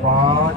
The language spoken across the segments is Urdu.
5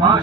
5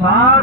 7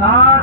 7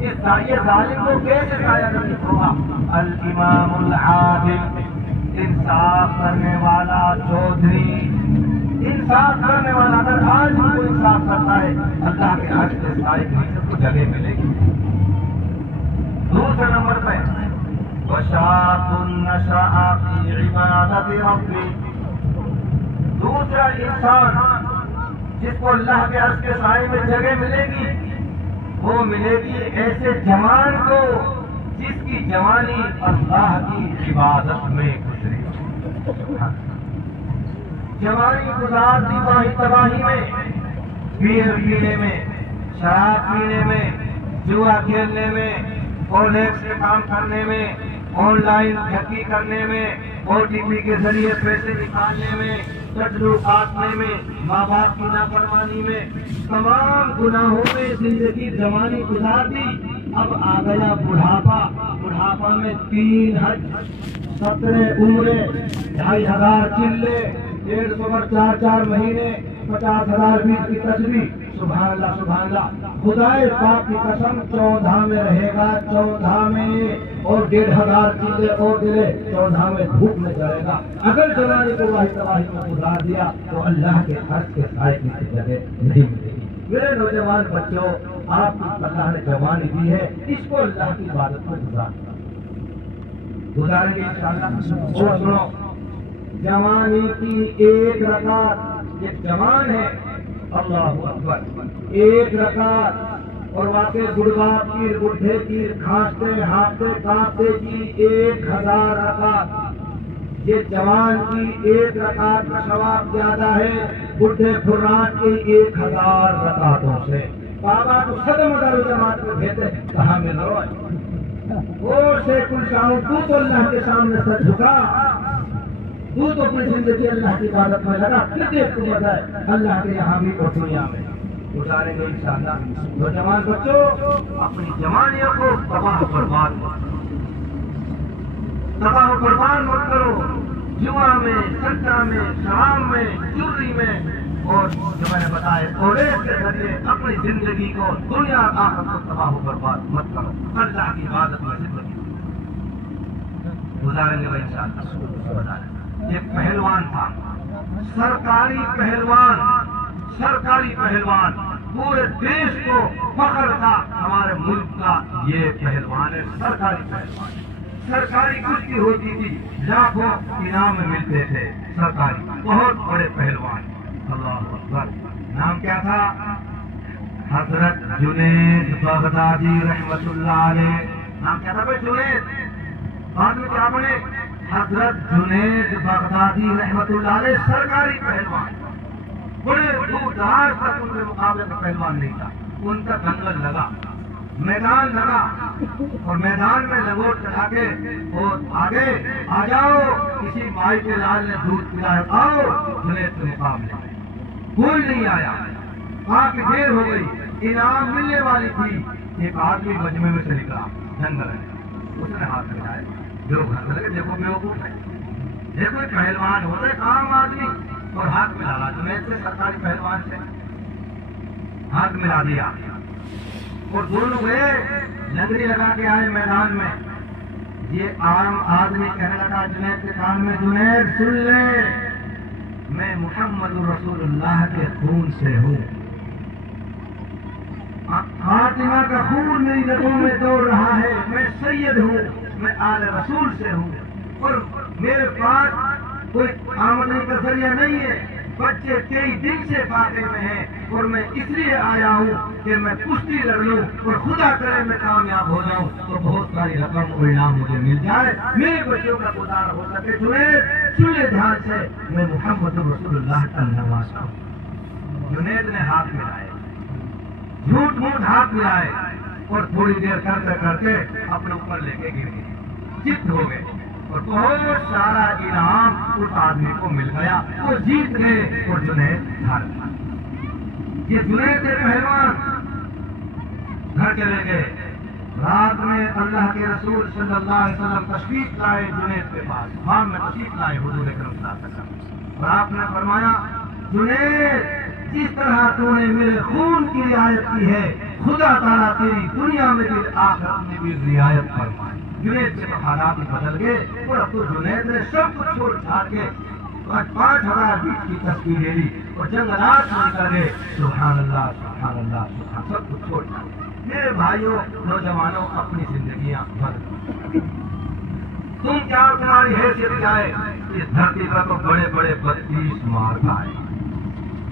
یہ ظالم کو کیسے سایہ نصیب ہوگا؟ الامام العادل، انصاف کرنے والا چودھری، انصاف کرنے والا اگر آج بھی کوئی انصاف کرتا ہے اللہ کے عرش کے سائے کے نیچے اس کو جگہ ملے گی۔ دوسرے نمبر پہ وشاب نشأ فی عبادت ربی، دوسرا انسان جس کو اللہ کے عرش کے سائے میں جگہ ملے گی وہ ملے گی ایسے جوان کو جس کی جوانی اللہ کی عبادت میں گزری، جوانی گزار دی باہی تباہی میں، بیئر پینے میں، شراب پینے میں، جوا کھیلنے میں، کالج سے کام کرنے میں، آن لائن ٹھگی کرنے میں، او ٹی پی کے ذریعے پیسے نکالنے میں، چٹلو کاٹنے میں، ماں باپ کی نافرمانی میں، تمام گناہوں میں زندگی جوانی گزار دی۔ اب آ گیا بڑھاپا، بڑھاپا میں 3 حج، 17 عمرے، 2500 چلے، 150 4 مہینے، 50,000 بیس کی تسبیح، سبحان اللہ سبحان اللہ، خدائے پاک کی قسم 14 میں رہے گا، 14 میں اور 1,500 چیزیں اور دلے 14 میں دھوپ میں جائے گا۔ اگر جوانی کو واحد تباہی میں گزار دیا تو اللہ کے عرش کے سائے کی جگہ نہیں ملے گی۔ میرے نوجوان بچوں، آپ کو اللہ نے جوانی دی ہے، اس کو اللہ کی عبادت میں گزاریں گے انشاءاللہ۔ اور سنو، جوانی کی 1 رکعت، یہ جوان ہے، اللہ اکبر، 1 رکعت، اور واقع گڑگا پیر بڈھے کی کھانستے ہانپتے کانپتے کی 1000 رکعت، یہ جوان کی 1 رکعت کا ثواب زیادہ ہے بڈھے فرات کی 1000 رکعتوں سے۔ بابا کو صدم دار جماعت کو بھیجتے کہاں مل رہا ہے؟ اور سے کل شاہوں تو اللہ کے سامنے سر جھکا، تو اپنی زندگی اللہ کی عبادت میں لگا، پھر دیکھ تو بتائے اللہ کے یہاں بھی اور دنیا میں گزاریں گے انشاءاللہ۔ نوجوان بچوں، اپنی جوانیوں کو تباہ و برباد مت کرو، جوا میں، سٹا میں، شراب میں، چوری میں، اور جو میں نے بتایا کوریج کے ذریعے اپنی زندگی کو، دنیا اور آخرت کو تباہ و برباد مت کرو، اللہ کی عبادت میں زندگی گزاریں گے انشاءاللہ۔ ایک پہلوان تھا، سرکاری پہلوان، پورے دیش کو فخر تھا ہمارے ملک کا یہ پہلوان ہے، سرکاری پہلوان، سرکاری کشتی ہوتی تھی، لاکھوں انعام ملتے تھے، سرکاری بہت بڑے پہلوان۔ اللہ اکبر، نام کیا تھا؟ حضرت جنید بغدادی رحمت اللہ علیہ۔ نام کیا تھا بھائی؟ جنید، بعد میں کیا بنے؟ حضرت جنید بغدادی رحمت اللہ علیہ، سرکاری پہلوان، بڑے دور دراز تک ان کے مقابلے کا پہلوان نہیں تھا۔ ان کا دنگل لگا، میدان لگا، اور میدان میں لنگوٹ چڑھا کے اور آگے آ جاؤ، کسی مائی کے لال نے دودھ پلایا، آؤ جنید کے مقابلے میں۔ کوئی نہیں آیا، کافی دیر ہو گئی، انعام ملنے والی تھی۔ ایک آدمی مجمع میں سے نکلا، جنگل ہے، اس نے ہاتھ ملایا، لوگ ہنسنے لگے، دیکھو بیوقوف ہے، دیکھو ایک پہلوان ہوتا ہے عام آدمی، اور ہاتھ ملا لا جنید سے، سرکاری پہلوان سے ہاتھ ملا دیا، اور دونوں گئے، لنگڑی لگا کے آئے میدان میں۔ یہ عام آدمی کہنے لگا جنید کے کان میں، جنید سن لے، میں محمد رسول اللہ کے خون سے ہوں، فاطمہ کا خون میری رگوں میں دوڑ رہا ہے، میں سید ہوں، میں آل رسول سے ہوں، اور میرے پاس کوئی آمدنی کا ذریعہ نہیں ہے، بچے کئی دن سے فاقے میں ہیں، اور میں اس لیے آیا ہوں کہ میں کشتی لڑ لوں، اور خدا کرے میں کامیاب ہو جاؤں تو بہت ساری رقم اور انعام مجھے مل جائے، میرے بچوں کا گزارا ہو سکے۔ جنید سن لے دھیان سے، میں محمد رسول اللہ کا نواسا ہوں۔ جنید نے ہاتھ ملائے، جھوٹ موٹ ہاتھ ملائے، اور تھوڑی دیر کرتے کرتے اپنے اوپر لے کے گر گئے، جت ہو گئے، اور بہت سارا انعام اس آدمی کو مل گیا، وہ جیت گئے اور جنید ہار گیا۔ یہ جنید کے پہلوان گھر چلے گئے، رات میں اللہ کے رسول صلی اللہ علیہ وسلم تشریف لائے جنید کے پاس، خان میں تشریف لائے حضور اکرم صلی اللہ علیہ وسلم، اور آپ نے فرمایا، جنید جس طرح تو نے میرے خون کی رعایت کی ہے، خدا تعالیٰ تیری دنیا میں بھی آخرت میں بھی رعایت فرمائے۔ جنید کے تو حالات ہی بدل گئے اور اب تو جنید نے سب کچھ چھوڑ چھاڑ کے 5000 بیٹ کی تصویر لے لی اور جنگلات میں نکل گئے۔ سبحان اللہ سبحان اللہ سبحان، سب کچھ چھوڑ چھاڑ۔ میرے بھائیوں نوجوانوں اپنی زندگیاں بدلو۔ تم کیا تمہاری حیثیت کیا ہے؟ اس دھرتی پر تو بڑے بڑے 32 مار کھائے،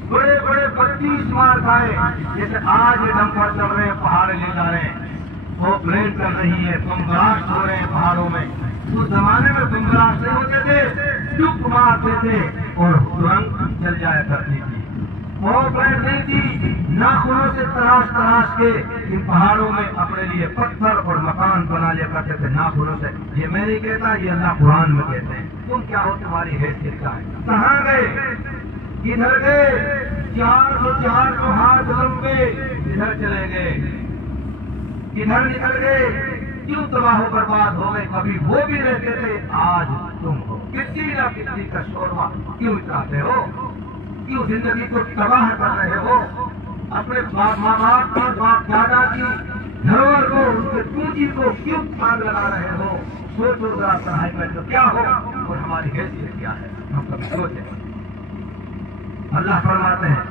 بڑے بڑے 32 مار کھائے۔ جیسے آج یہ ڈمپر چل رہے ہیں، پہاڑ لے جا رہے ہیں، وہ پلین کر رہی ہے، بم بلاسٹ ہو رہے ہیں پہاڑوں میں۔ اس زمانے میں بم بلاسٹ نہیں ہوتے تھے، ڈب مارتے تھے اور ترنت چل جایا کرتی تھی۔ اور پلین نہیں تھی، ناخنوں سے تراش تراش کے ان پہاڑوں میں اپنے لیے پتھر اور مکان بنا لیا کرتے تھے ناخنوں سے۔ یہ میں نہیں کہتا، یہ اللہ قرآن میں کہتے ہیں۔ تم کیا ہو، تمہاری حیثیت کیا ہے؟ کہاں گئے؟ ادھر گئے، 404 ہاتھ لمبے ادھر چلے گئے، ادھر نکل گئے، کیوں تباہ و برباد ہو گئے؟ کبھی وہ بھی رہتے تھے، آج تم ہو۔ کسی نہ کسی کا شوربہ کیوں چاہتے ہو؟ کیوں زندگی کو تباہ کر رہے ہو؟ اپنے ماں باپ اور باپ دادا کی دھروہر کو، ان کے پونجی کو کیوں آگ لگا رہے ہو؟ سوچو ذرا، پڑھائی میں تو کیا ہو اور ہماری حیثیت کیا ہے، ہم کبھی سوچیں۔ اللہ فرماتے ہیں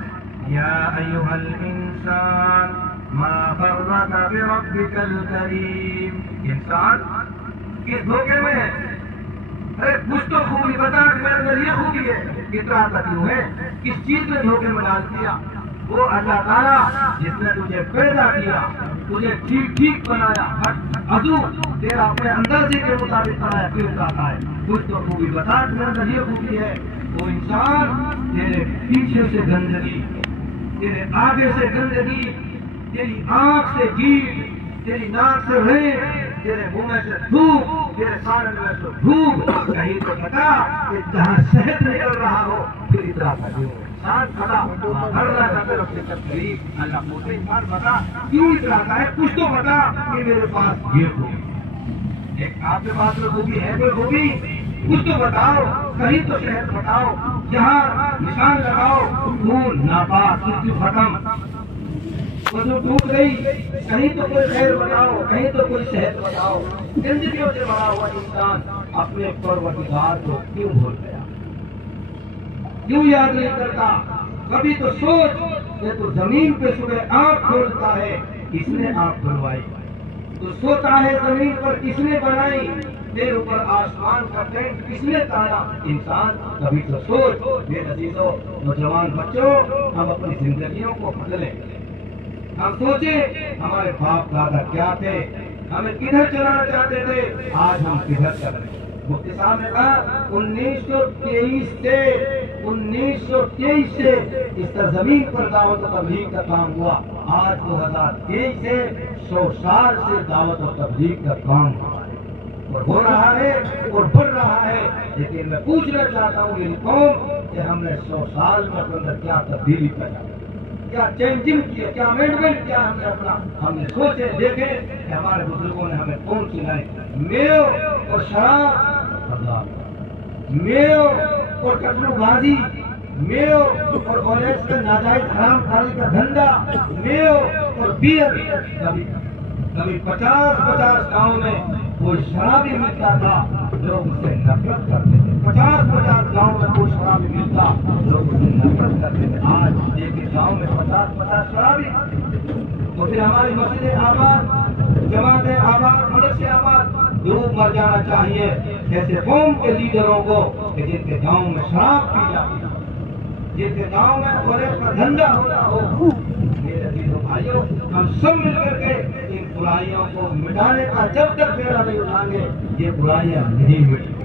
یا ایھا الانسان ما غرک بربک الکریم۔ انسان کس دھوکے میں ہے؟ ارے کچھ تو خوبی بتا کہ میرے اندر یہ خوبی ہے، کتنا کیوں ہے؟ کس چیز نے دھوکے میں ڈال دیا؟ وہ اللہ تعالیٰ جس نے تجھے پیدا کیا، تجھے ٹھیک ٹھیک بنایا، عضو تیرا اپنے اندازے کے مطابق بنایا، پھر کہتا ہے کچھ تو خوبی بتا کہ میرے اندر یہ خوبی ہے۔ وہ انسان تیرے پیچھے سے گندگی، تیرے آگے سے گندگی، تیری آنکھ سے گیٹ، تیری ناک سے ریت، تیرے منہ میں سے تھوک، تیرے کان میں سے دھوپ، کہیں تو بتا کہ جہاں شہد نکل رہا ہو پھر اتنا کیوں اللہ کا طرف سے تکلیف، اللہ کو انسان بتا کیوں اتنا ہے؟ کچھ تو بتا کہ میرے پاس یہ خوبی، ایک آپ کے پاس میں خوبی ہے، کوئی خوبی کچھ تو بتاؤ، کہیں تو شہر بتاؤ، جہاں نشان لگاؤ خون ناپاک ختم، وہ جو ٹوٹ گئی، کہیں تو کوئی خیر بتاؤ، کہیں تو کوئی شہر بتاؤ۔ گندگیوں سے بنا ہوا انسان اپنے پروردگار کو کیوں بھول گیا، کیوں یاد نہیں کرتا؟ کبھی تو سوچ کہ تو زمین پہ صبح آنکھ کھولتا ہے، کس نے آنکھ کھلوائی؟ تو سوتا ہے زمین پر، کس نے بنائی؟ تیرے اوپر آسمان کا ٹینٹ کس نے تانا؟ انسان کبھی تو سوچ۔ میرے عزیزوں، نوجوان بچوں، ہم اپنی زندگیوں کو بدلیں، ہم سوچیں ہمارے باپ دادا کیا تھے، ہمیں کدھر چلانا چاہتے تھے، آج ہم کدھر چل رہے ہیں۔ مفتی صاحب نے کہا 1923 سے اس زمین پر دعوت و تبلیغ کا کام ہوا، آج 2023 سے 100 سال سے دعوت و تبلیغ کا کام ہوا ہے اور ہو رہا ہے اور بڑھ رہا ہے۔ لیکن میں پوچھنا چاہتا ہوں یہ قوم کہ ہم نے 100 سال میں اپنے اندر کیا تبدیلی پیدا کی، کیا چینجنگ کیا، کیا امینڈمنٹ کیا ہم نے اپنا؟ ہم نے سوچے دیکھے کہ ہمارے بزرگوں نے ہمیں کون سی لائی؟ میو اور شراب، میو اور کٹرو بازی، میو اور اورس کا ناجائز حرام کاری کا دھندا، میو اور بیئر۔ کبھی 50 گاؤں میں کوئی شرابی ملتا تھا، لوگ اس سے نفرت کرتے تھے۔ 50 گاؤں میں کوئی شرابی ملتا، لوگ اس سے نفرت کرتے تھے۔ آج ایک گاؤں میں 50 شرابی، تو پھر ہماری مسجد آباد، جماعت آباد، مدرسے آباد ڈوب مر جانا چاہیے جیسے قوم کے لیڈروں کو کہ جن کے گاؤں میں شراب پی جاتی ہے، جن کے گاؤں میں اورس کا دھندا ہوتا ہو۔ میرے عزیزوں بھائیوں، ہم سب مل کر کے ان برائیوں کو مٹانے کا جب تک بیڑا نہیں اٹھائیں گے، یہ برائیاں نہیں مٹیں گی،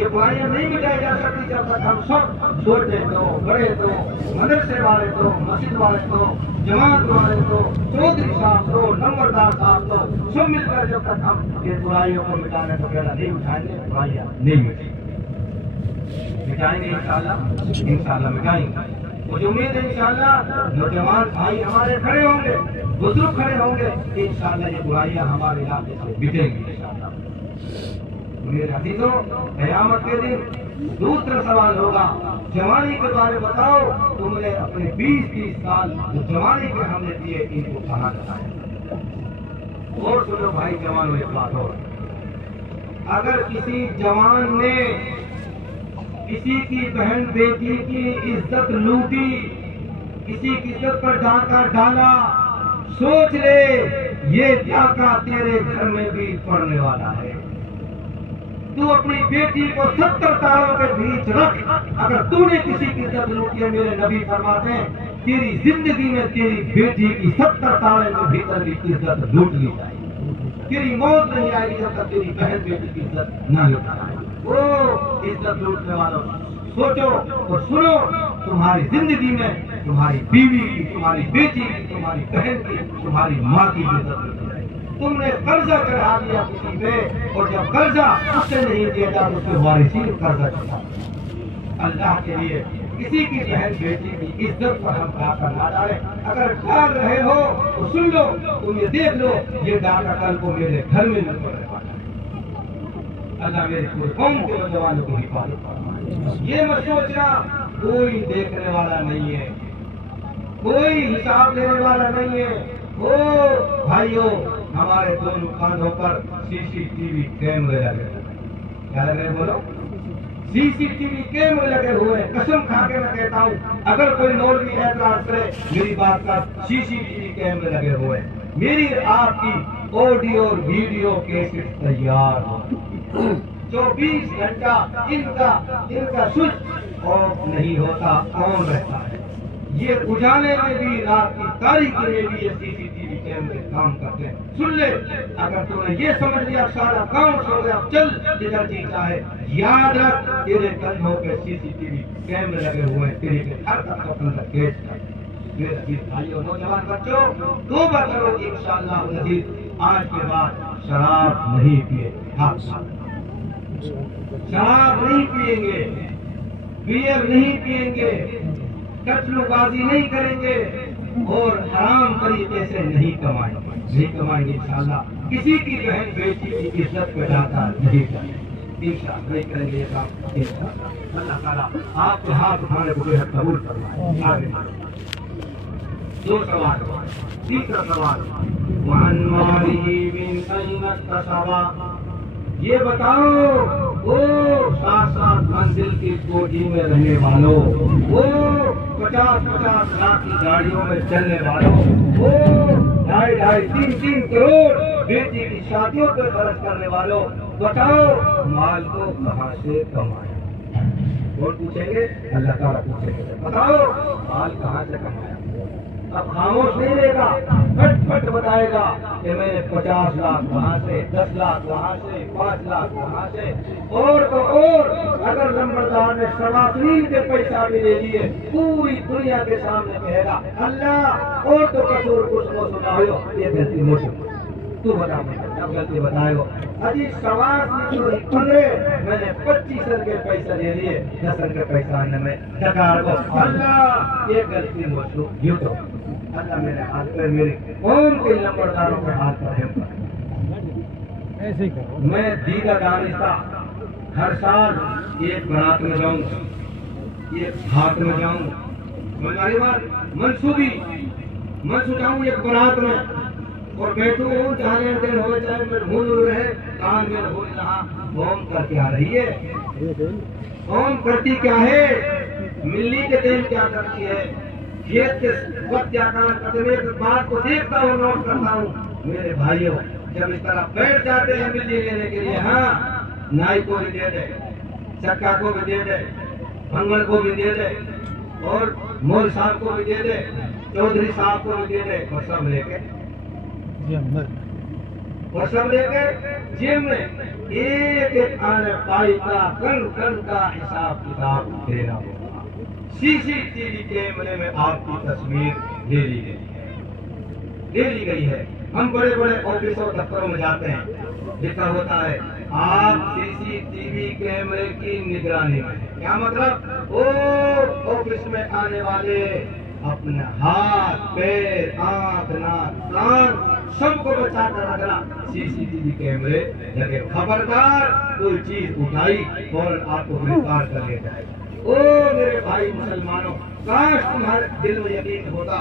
یہ برائیاں نہیں مٹائی جا سکتی جب تک ہم سب چھوٹے تو بڑے تو مدرسے والے تو مسجد والے تو جماعت والے تو چودھری صاحب تو نمبردار صاحب تو سب مل کر جب تک ہم یہ برائیوں کو مٹانے کا بیڑا نہیں اٹھائیں گے، برائیاں نہیں مٹیں گی۔ مٹائیں گے انشاءاللہ مٹائیں گے۔ مجھے امید ہے انشاءاللہ نوجوان بھائی ہمارے کھڑے ہوں گے، بزرگ کھڑے ہوں گے، انشاءاللہ یہ برائیاں ہمارے علاقے سے مٹیں گی انشاءاللہ۔ میرے عزیزوں، قیامت کے دن دوسرا سوال ہوگا جوانی کے بارے بتاؤ، تم نے اپنے 20-30 سال جو جوانی کے ہم نے دیے ان کو کہاں لگایا؟ اور سنو بھائی جوانوں، ایک بات اور، اگر کسی جوان نے کسی کی بہن بیٹی کی عزت لوٹی، کسی کی عزت پر ڈاکہ ڈالا، سوچ لے یہ ڈاکہ تیرے گھر میں بھی پڑنے والا ہے۔ تو اپنی بیٹی کو 70 تاروں کے بیچ رکھ، اگر تو نے کسی کی عزت لوٹی ہے، میرے نبی فرماتے ہیں تیری زندگی میں تیری بیٹی کی 70 تارے کے بھیتر کی عزت لوٹ لی جائے گی، تیری موت نہیں آئے گی جب تک تیری بہن بیٹی کی عزت نہ لوٹ جائے۔ وہ عزت لوٹنے والوں سوچو اور سنو، تمہاری زندگی میں تمہاری بیوی کی، تمہاری بیٹی کی، تمہاری بہن کی، تمہاری ماں کی عزت لوٹی جائے گی۔ تم نے قرضہ چڑھا دیا کسی پہ، اور جب قرضہ اس سے نہیں دیا جا تو اس کے وارثین قرضہ چڑھا۔ اللہ کے لیے کسی کی بہن بیٹی کی عزت پر ہم ڈاکہ نہ ڈالیں۔ اگر ڈال رہے ہو تو سن لو، تم یہ دیکھ لو یہ ڈاکہ کل کو میرے گھر میں نہ پڑے گا۔ اللہ میرے پورے قوم کے نوجوانوں کو حفاظت فرمائے۔ یہ مت سوچنا کوئی دیکھنے والا نہیں ہے، کوئی حساب لینے والا نہیں ہے۔ او بھائیو، ہمارے دونوں کاندھوں پر CCTV کیمرے لگے ہوئے ہیں۔ کیا لگے بولو؟ CCTV کیمرے لگے ہوئے ہیں۔ قسم کھا کے میں کہتا ہوں، اگر کوئی مولوی اعتراض کرے میری بات کا، CCTV کیمرے لگے ہوئے ہیں۔ میری آپ کی آڈیو اور ویڈیو کیسٹ تیار ہو، 24 گھنٹہ ان کا سوئچ آف نہیں ہوتا، آن رہتا ہے۔ یہ اجالے میں بھی، رات کی تاریکی میں بھی یہ CCTV کیمرے کام کرتے ہیں۔ سن لے، اگر تم نے یہ سمجھ لیا سارا کام سو گیا، چل جدھر جی چاہے، یاد رکھ تیرے کندھوں پہ CCTV کیمرے لگے ہوئے ہیں، تیرے ہر طرف اپنا کیس کر۔ میرے عزیز بھائیوں، نوجوان بچوں، توبہ کرو انشاءاللہ العزیز، آج کے بعد شراب نہیں پیے، شراب نہیں پیئیں گے، بیئر نہیں پیئیں گے، قتل و بازی نہیں کریں گے، اور حرام طریقے سے نہیں کمائیں گے انشاءاللہ۔ کسی کی بہن بیٹی کی عزت پہ ڈاکہ نہیں کریں گے انشاءاللہ، نہیں کریں گے یہ کام انشاءاللہ۔ اللہ تعالیٰ آپ کے ہاتھ اٹھانے کو بے حد قبول فرمائے۔ آگے دو سوال، تیسرا سوال، وَعَنْ مَالِهِ مِنْ أَيْنَ اكْتَسَبَ، یہ بتاؤ وہ 7 منزل کی کوٹھی میں رہنے والوں، وہ 50 لاکھ کی گاڑیوں میں چلنے والوں، وہ 2.5 3 کروڑ بیٹی کی شادیوں پہ خرچ کرنے والوں، بتاؤ مال کو کہاں سے کمایا؟ کون پوچھیں گے؟ اللہ تعالیٰ پوچھیں گے، بتاؤ مال کہاں سے کمایا؟ اب خاموش نہیں رہے گا، پھٹ پھٹ بتائے گا کہ میں نے 50 لاکھ وہاں سے، 10 لاکھ وہاں سے، 5 لاکھ وہاں سے، اور تو اور اگر نمبردار نے سواسین کے پیسہ بھی دے دیے، پوری دنیا کے سامنے کہے گا اللہ اور تو قصور کچھ نہ سنا ہو، یہ غلطی مجھ تو بتا، اب غلطی بتائے ہو ابھی 15 میں نے 25 کے پیسہ دے دیے، 10 کے پیسہ آنے میں ڈکار کو، اللہ یہ غلطی مجھ یوں تو اللہ میرے ہاتھ پہ، میری قوم کے نمبرداروں کے ہاتھ پر رحم کرے۔ میں دیگر دانستہ ہر سال ایک برات میں جاؤں، ایک ہاتھ میں جاؤں، منصوبی جاؤں ایک برات میں، اور بیٹھوں ہوں چاہے دن ہو چاہے میں بھول رہے، کان میں بھول رہا، قوم کر کے آ رہی ہے، قوم کرتی کیا ہے، ملی کے دن کیا کرتی ہے، کھیت کے وقت کیا کرتے ہیں، ایک بات کو دیکھتا ہوں، نوٹ کرتا ہوں میرے بھائیوں، جب اس طرح بیٹھ جاتے ہیں ملی لینے کے لیے، ہاں نائی کو بھی دے دے، چکا کو بھی دے دے، بھنگڑ کو بھی دے دے، اور مول صاحب کو بھی دے دے، چودھری صاحب کو بھی دے دے، اور سب لے کے جم میں ایک ایک آنے پائی کا کن کا حساب کتاب دینا ہوگا۔ CCTV کیمرے میں آپ کی تصویر لے لی گئی ہے۔ ہم بڑے بڑے آفسوں دفتروں میں جاتے ہیں، لکھا ہوتا ہے آپ CCTV کیمرے کی نگرانی میں۔ کیا مطلب؟ وہ آفس میں آنے والے اپنے ہاتھ، پیر، آنکھ، ناک، کان سب کو بچا کر رکھنا. CCTV کیمرے لگے, خبردار کوئی چیز اٹھائی فوراً آپ کو گرفتار کر لیا جائے گا. او میرے بھائی مسلمانوں, کاش تمہارے دل میں یقین ہوتا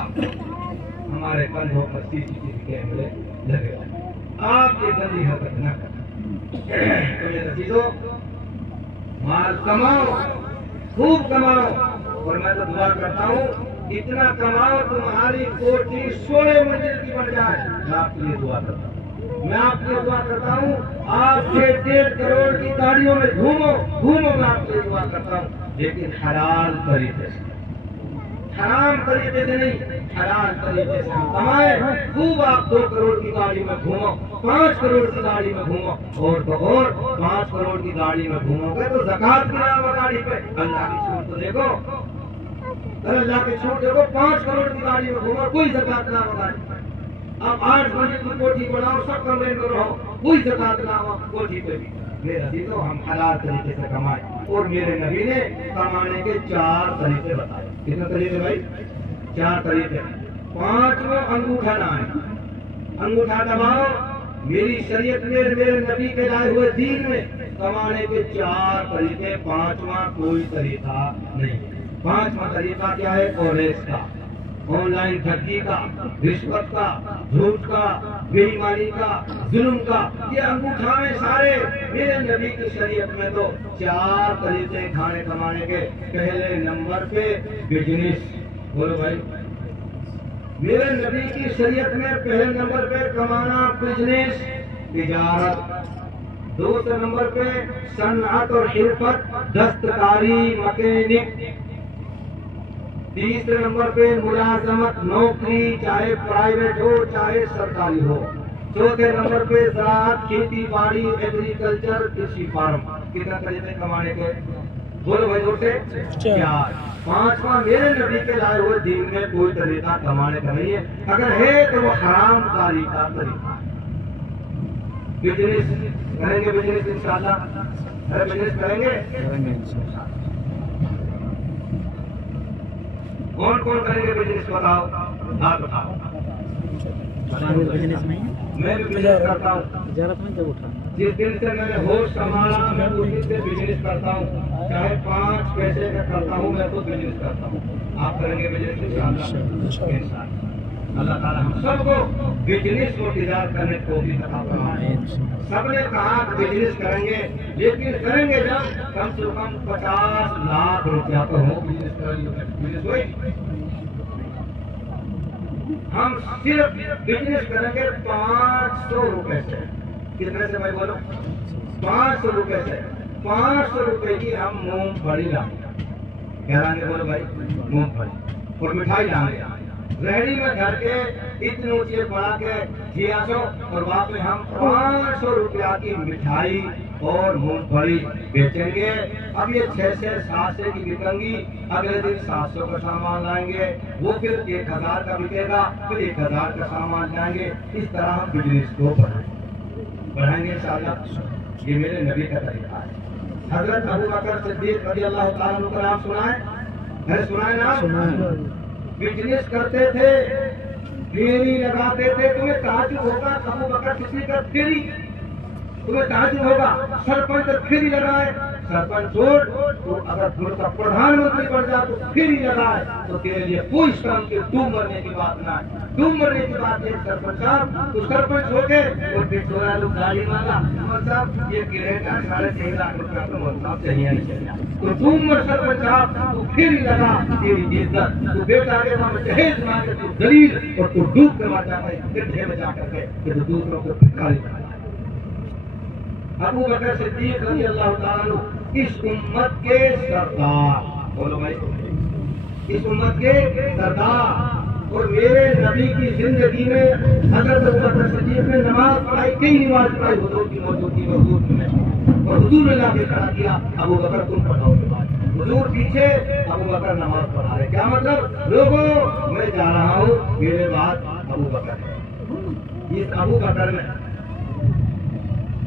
ہمارے کندھوں پر CCTV کیمرے لگے ہوئے, آپ یہ گندی حرکت نہ کریں. تو میرے عزیزو, مال کماؤ, خوب کماؤ, اور میں تو دعا کرتا ہوں اتنا کماؤ تمہاری کوٹھی 16 منزل کی بن جائے. میں آپ کے لیے دعا کرتا ہوں, میں آپ کے لیے دعا کرتا ہوں. آپ 1.5 کروڑ کی گاڑیوں میں گھومو, میں آپ کے لیے دعا کرتا ہوں, لیکن حلال طریقے سے, حرام طریقے سے نہیں, حلال طریقے سے کمائے. خوب آپ 2 کروڑ کی گاڑی میں گھومو, 5 کروڑ کی گاڑی میں گھومو, اور تو اور 5 کروڑ کی گاڑی میں گھومو گے تو زکات کی نام گاڑی پہ. اللہ کی چھوٹ تو دیکھو, اللہ کی چھوٹ دیکھو, 5 کروڑ کی گاڑی میں گھومو, کوئی زکات نہ ہو گاڑی پہ. اب 8 منزل کی کوٹھی بناؤ, سب کمرے میں رہو, کوئی زکات نہ ہو کوٹھی پہ بھی. میرے عزیزو, ہم حلال طریقے سے کمائیں. اور میرے نبی نے کمانے کے 4 طریقے بتائے. کتنے طریقے بھائی؟ 4 طریقے. 5واں انگوٹھا نہ آئے, انگوٹھا دباؤ. میری شریعت میں, میرے نبی کے لائے ہوئے دین میں کمانے کے 4 طریقے, 5واں کوئی طریقہ نہیں. 5واں طریقہ کیا ہے؟ اوریکس کا, آن لائن ٹھگی کا, رشوت کا, جھوٹ کا, بے ایمانی کا, ظلم کا. یہ انگوٹھا میں سارے میرے نبی کی شریعت میں تو 4 طریقے کھانے کمانے کے. پہلے نمبر پہ بزنس. بولو بھائی, میرے نبی کی شریعت میں پہلے نمبر پہ کمانا بزنس, تجارت. دوسرے نمبر پہ صنعت اور حرفت, دستکاری, مکینک. تیسرے نمبر پہ ملازمت, نوکری, چاہے پرائیویٹ ہو چاہے سرکاری ہو. چوتھے نمبر پہ زراعت, کھیتی باڑی, ایگریکلچر, کৃষি فارم. کتنا طریقے کمانے کے؟ بولو بھائی زور سے. 4. 5واں میرے نبی کے لائے ہوئے دین میں کوئی طریقہ کمانے کا نہیں ہے. اگر ہے تو وہ حرام کاری کا طریقہ. بزنس کریں گے, بزنس انشاءاللہ, ارے بزنس کریں گے. کون کون کریں گے بزنس؟ بتاؤ, ہاتھ اٹھاؤ. میں بھی بزنس کرتا ہوں. جس دن سے میں نے ہوش سنبھالا میں اس دن سے بزنس کرتا ہوں, چاہے 5 پیسے کا کرتا ہوں, میں تو بزنس کرتا ہوں. آپ کریں گے بزنس انشاءاللہ. اللہ تعالیٰ ہم سب کو بزنس کو تجارت کرنے کو بھی عطا فرمائے. سب نے کہا کہ بزنس کریں گے, لیکن کریں گے جب کم سے کم 50 لاکھ روپیہ تو ہو. بزنس ہوئی. ہم صرف بزنس کریں گے 500 روپے سے. کتنے سے بھائی بولو؟ 500 روپے سے. 500 روپے کی ہم مونگ پھلی لائیں گے. کیا لائیں گے؟ بولو بھائی. مونگ پھلی اور مٹھائی لائیں گے. ریڈی میں گھر کے اتنے اونچے بڑھا کے جیا سو, اور بعد میں ہم 500 روپیہ کی مٹھائی اور مونگ پھلی بیچیں گے. اب یہ 600 700 کی بکیں گی, اگلے دن 700 کا سامان لائیں گے, وہ پھر 1000 کا بکے گا, پھر 1000 کا سامان لائیں گے. اس طرح ہم بزنس کو بڑھائیں گے انشاءاللہ. یہ میرے نبی کا طریقہ ہے. حضرت ابو بکر صدیق رضی اللہ تعالیٰ عنہ کا نام سنائے؟ سنائے نا. بزنس کرتے تھے, پھیری لگاتے تھے. تمہیں تعجب ہوگا ابو بکر صدیق کا پھیری, تمہیں تعجب ہوگا. سرپنچ پھیری لگائے, سرپنچ تو اگر پردھان منتری بن جائے تو پھیری لگائے تو تیرے لیے کوئی شرم کی ڈوب مرنے کی بات نہ ہے. ڈوب مرنے کی بات ہے. سرپنچ صاحب تو سرپنچ ہو کے اور پھر 16 لوگ گاڑی مانگا, محمد صاحب یہ کریٹ ہے 3.5 لاکھ روپیہ تو محمد صاحب چاہیے نہیں چاہیے. تو ڈوب مر سرپنچ صاحب تو پھیری لگا, تیری عزت تو بیٹا کے وہاں جہیز مار کے تو دلیل اور تو ڈوب کر مار جاتا ہے. پھر ڈھے میں جا کر کے کہ تو دوسروں کو پھٹکاری کرتا ہے. ابو بکر صدیق رضی اللہ تعالیٰ عنہ اس امت کے سردار. بولو بھائی, اس امت کے سردار. اور میرے نبی کی زندگی میں حضرت ابو بکر صدیق نے نماز پڑھائی, کئی نماز پڑھائی حضور کی موجودگی میں, حضور میں, اور حضور نے لا کے کھڑا کیا, ابو بکر تم پڑھاؤ کے بعد. حضور پیچھے, ابو بکر نماز پڑھا رہے. کیا مطلب؟ لوگوں میں جا رہا ہوں, میرے بعد ابو بکر ہے. اس ابو بکر نے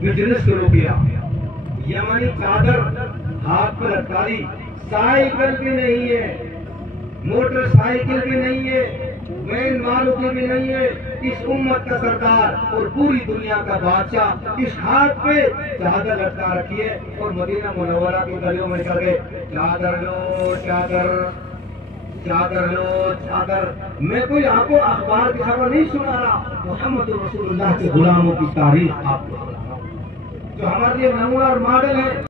بزنس شروع کیا. یمنی چادر ہاتھ پہ لٹکاری, سائیکل بھی نہیں ہے, موٹر سائیکل بھی نہیں ہے, میں ان والوں کی بھی نہیں ہے، اس امت کا سردار اور پوری دنیا کا بادشاہ اس ہاتھ پہ چادر لٹکا رکھی ہے اور مدینہ منورہ کی گلیوں میں چل گئے، چادر لو چادر، چادر لو چادر۔ میں کوئی آپ کو اخبار کی خبر نہیں سنا رہا، محمد رسول اللہ کے غلاموں کی تاریخ آپ کو سنا رہا ہوں، جو ہمارے لیے نمونہ اور ماڈل ہے۔